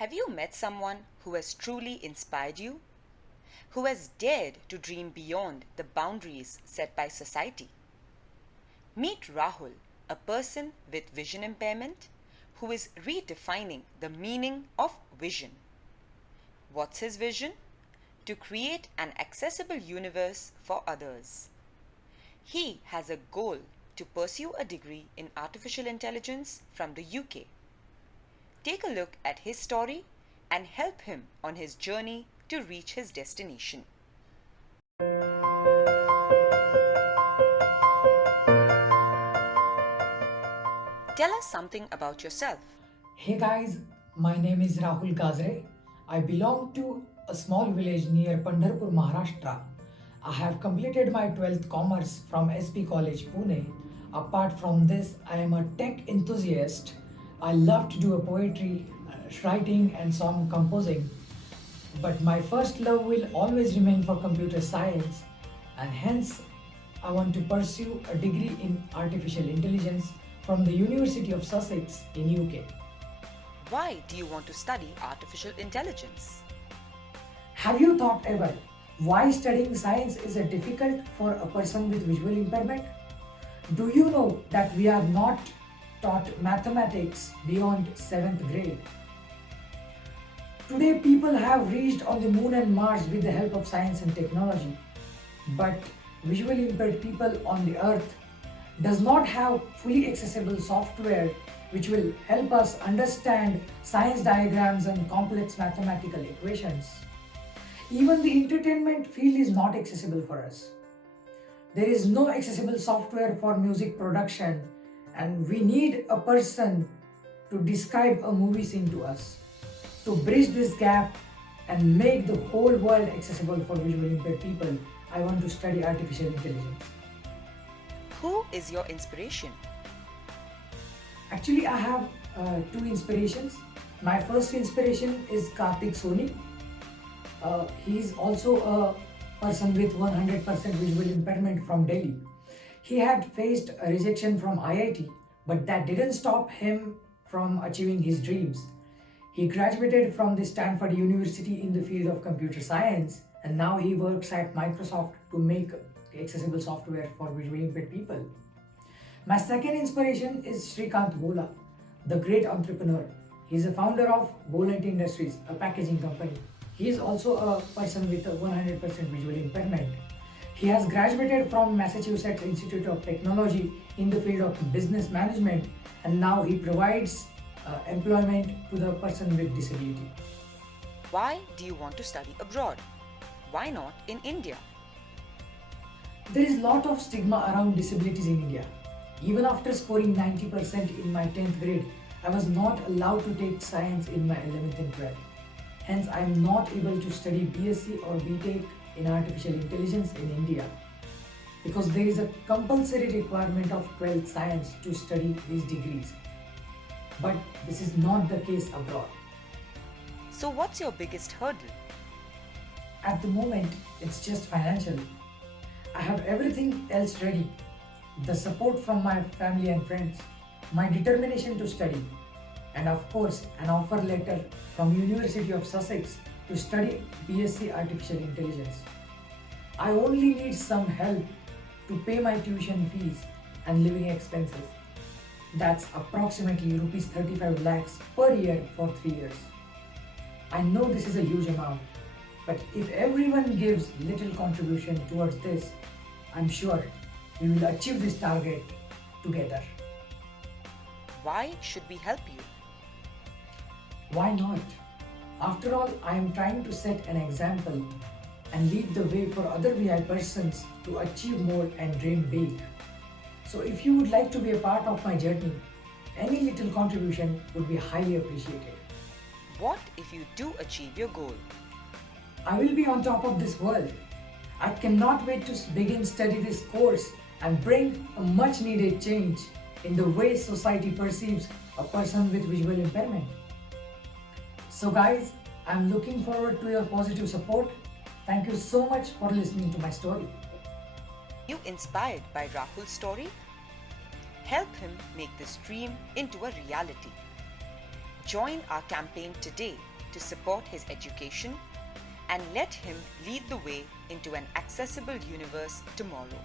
Have you met someone who has truly inspired you? Who has dared to dream beyond the boundaries set by society? Meet Rahul, a person with vision impairment who is redefining the meaning of vision. What's his vision? To create an accessible universe for others. He has a goal to pursue a degree in artificial intelligence from the UK. Take a look at his story and help him on his journey to reach his destination. Tell us something about yourself. Hey guys, my name is Rahul Gazre. I belong to a small village near Pandharpur, Maharashtra. I have completed my 12th commerce from SP College, Pune. Apart from this, I am a tech enthusiast. I love to do a poetry, writing and song composing. But my first love will always remain for computer science, and hence I want to pursue a degree in artificial intelligence from the University of Sussex in UK. Why do you want to study artificial intelligence? Have you thought ever why studying science is a difficult for a person with visual impairment? Do you know that we are not taught mathematics beyond 7th grade? Today people have reached on the moon and Mars with the help of science and technology. But visually impaired people on the earth does not have fully accessible software which will help us understand science diagrams and complex mathematical equations. Even the entertainment field is not accessible for us. There is no accessible software for music production, and we need a person to describe a movie scene to us. To bridge this gap and make the whole world accessible for visually impaired people, I want to study artificial intelligence. Who is your inspiration? Actually, I have two inspirations. My first inspiration is Karthik Soni. He is also a person with 100% visual impairment from Delhi. He had faced a rejection from IIT, but that didn't stop him from achieving his dreams. He graduated from the Stanford University in the field of computer science, and now he works at Microsoft to make accessible software for visually impaired people. My second inspiration is Shrikant Bola, the great entrepreneur. He is a founder of Bolant Industries, a packaging company. He is also a person with a 100% visual impairment. He has graduated from Massachusetts Institute of Technology in the field of business management, and now he provides employment to the person with disability. Why do you want to study abroad? Why not in India? There is a lot of stigma around disabilities in India. Even after scoring 90% in my 10th grade, I was not allowed to take science in my 11th and 12th. Hence, I am not able to study BSc or BTech in artificial intelligence in India, because there is a compulsory requirement of 12th science to study these degrees. But this is not the case abroad. So, what's your biggest hurdle? At the moment, it's just financial. I have everything else ready. The support from my family and friends, my determination to study, and of course an offer letter from University of Sussex to study BSc Artificial Intelligence. I only need some help to pay my tuition fees and living expenses. That's approximately rupees 35 lakhs per year for 3 years. I know this is a huge amount, but if everyone gives little contribution towards this, I'm sure we will achieve this target together. Why should we help you? Why not? After all, I am trying to set an example and lead the way for other VI persons to achieve more and dream big. So if you would like to be a part of my journey, any little contribution would be highly appreciated. What if you do achieve your goal? I will be on top of this world. I cannot wait to begin study this course and bring a much needed change in the way society perceives a person with visual impairment. So guys, I'm looking forward to your positive support. Thank you so much for listening to my story. You inspired by Rahul's story? Help him make this dream into a reality. Join our campaign today to support his education and let him lead the way into an accessible universe tomorrow.